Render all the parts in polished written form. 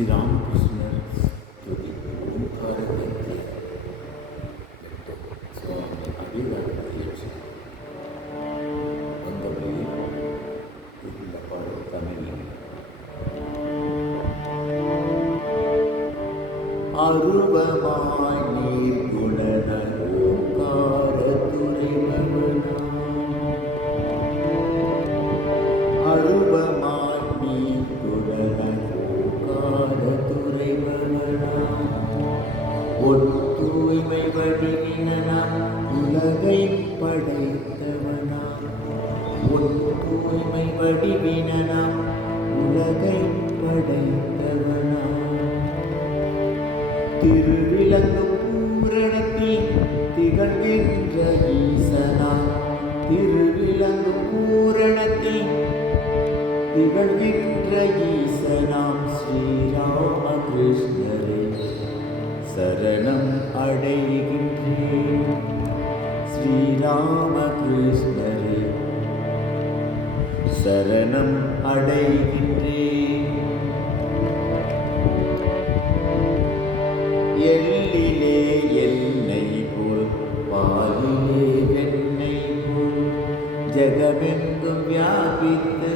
ஸ்ரீராமகிருஷ்ணர் துதி ஓங்காரத்தை சுவாமி அபிவாதத்தை அந்த வழியில் இந்த பாடல் தமிழில் அருவமாய் நீர் குணன ஓங்கார துறைவனா அருவமாய் நீர் குணன ஓங்கார துறைவனா ஒரு தூய்மை வடிவினா உலகை படைத்தவனா ஒரு தூய்மை வடிவினா உலகை படைத்தவனா திருவிளங்கு பூரணத்தில் திகழ்கின்ற ஈசனா திருவிளங்கு பூரணத்தில் திகழ்கின்ற ஈசனாம் ஸ்ரீராமகிருஷ்ணரே சரணம் அடைகின்றேன் ஸ்ரீராமகிருஷ்ணரே சரணம் அடைகின்றேன் எல்லிலே எண்ணெய் போல் பாலிலே வெண்ணெய் போல் ஜெகமெங்கும் வியாபித்து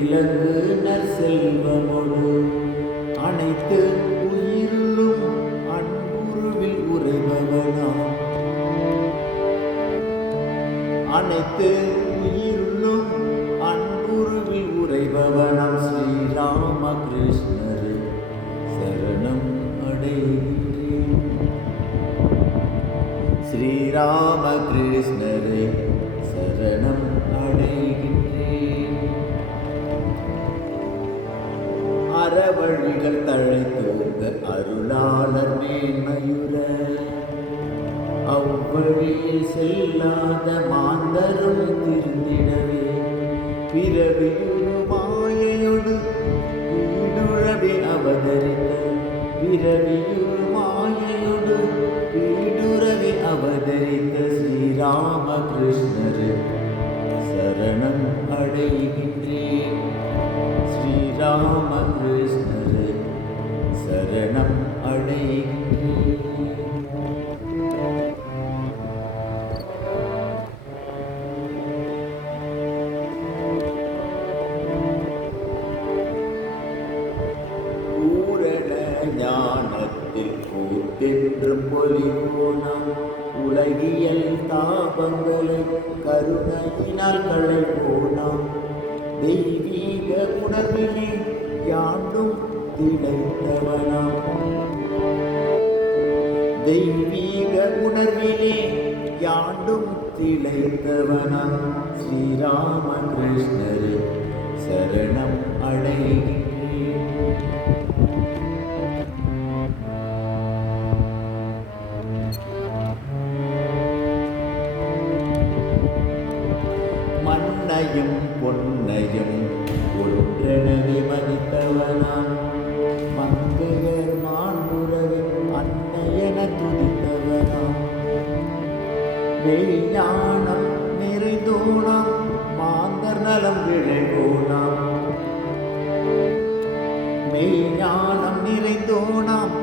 இலங்கு நற்செல்வமோடு அனைத்து உயிரிலும் அன்புருவில் உறைபவனாம் அனைத்து உயிரிலும் அன்புருவில் உறைபவனாம் ஸ்ரீராமகிருஷ்ணரே சரணம் அடைகின்றேன் ஸ்ரீராமகிருஷ்ணரே சரணம் அடைகின்றேன் அறவழிகள் தழைத்தோங்க அருளாளர் மேன்மையுற அவ்வழியில் செல்லாத மாந்தரும் திருந்திடவே பிறவியுரு மாயையொடு வீடுழவே அவதரித்த பிறவியுரு மாயையொடு வீடுறவே அவதரித்த ஸ்ரீராமகிருஷ்ணரே சரணம் அடைகின்றேன் ஸ்ரீராமகிருஷ்ணரே சரணம் அடைகின்றேன் ஞானத்தில் கூத்தென்றும் பொலிவோனாம் உலகியல் தாபங்களை கருணையினால் களைவோனாம் தெய்வீக உணர்விலே யாண்டும் திளைத்தவனாம் தெய்வீக உணர்விலே யாண்டும் திளைத்தவனாம் ஸ்ரீராமகிருஷ்ணரே சரணம் அடைகின்றேன் மண்ணையும் பொன்னையும் ஒன்றெனவே மதித்தவனாம் மங்கையர் மாண்புறவே அன்னையென துதித்தவனாம் மெய்ஞானம் நிறைந்தோனாம் மாந்தர் நலம் விளைவோனாம் மெய்ஞானம் நிறைந்தோனாம்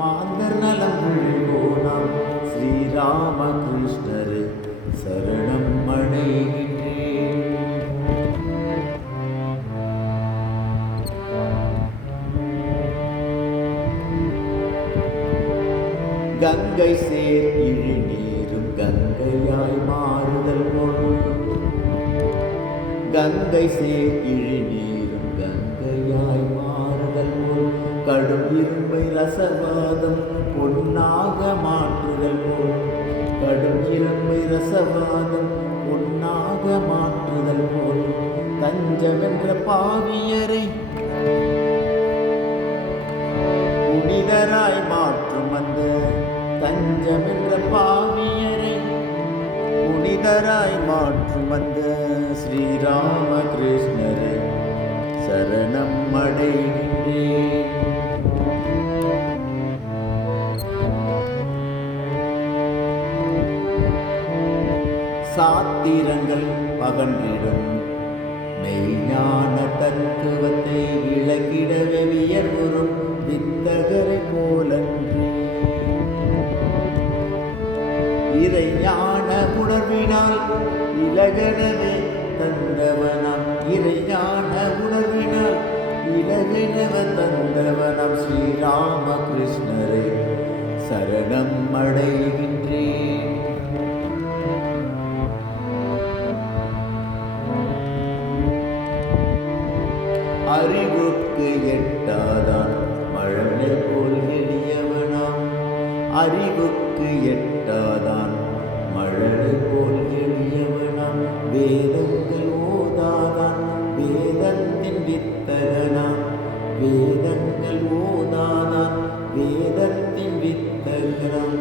மாந்தர் நலம் விளைவோனாம் ஸ்ரீராமகிருஷ்ணரே சரணம் அடைகின்றேன் கங்கை சேர் இழிநீரும் கங்கையாய் மாறுதல் போல் கங்கை சேர் இழிநீரும் கங்கையாய் மாறுதல் போல் கடும் இரும்பை ரசவாதம் பொன்னாக மாற்றுதல் போல் கடும் இரும்பை ரசவாதம் பொன்னாக மாற்றுதல் போல் தஞ்சமென்ற பாவியரை புனிதராய் மாற்றும் அந்த தஞ்சமென்ற பாவியரை புனிதராய் மாற்றும் அந்த ஸ்ரீராமகிருஷ்ணரே சரணம் அடைகின்றேன் சாத்திரங்கள் பகன்றிடும் மெய்ஞான தத்துவத்தை விளக்கிடவே வியர்வுறும் இறைஞான உணர்வினால் இலகினவ தந்தவனம் ஸ்ரீராமகிருஷ்ணரை சரணம் அடைகின்றேன். அறிவுக்கு எட்டாதான் மழலை போல் எளியவனாம். அறிவுக்கு எட்டாதான் மழலை போல் எளியவனாம். வேதங்கள் ஓதாதான் வேதத்தின் வித்தகனாம். வேதங்கள் ஓதாதான் வேதத்தின் வித்தகனாம்.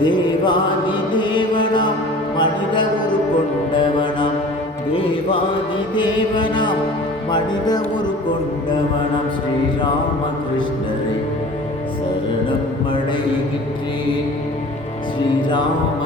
தேவாதி தேவனாம் மனித உரு கொண்டவனாம். தேவாதி தேவனாம் மனித உரு கொண்டவனாம் ஸ்ரீராமகிருஷ்ணரை சரணம் அடைகின்றேன். ஸ்ரீராம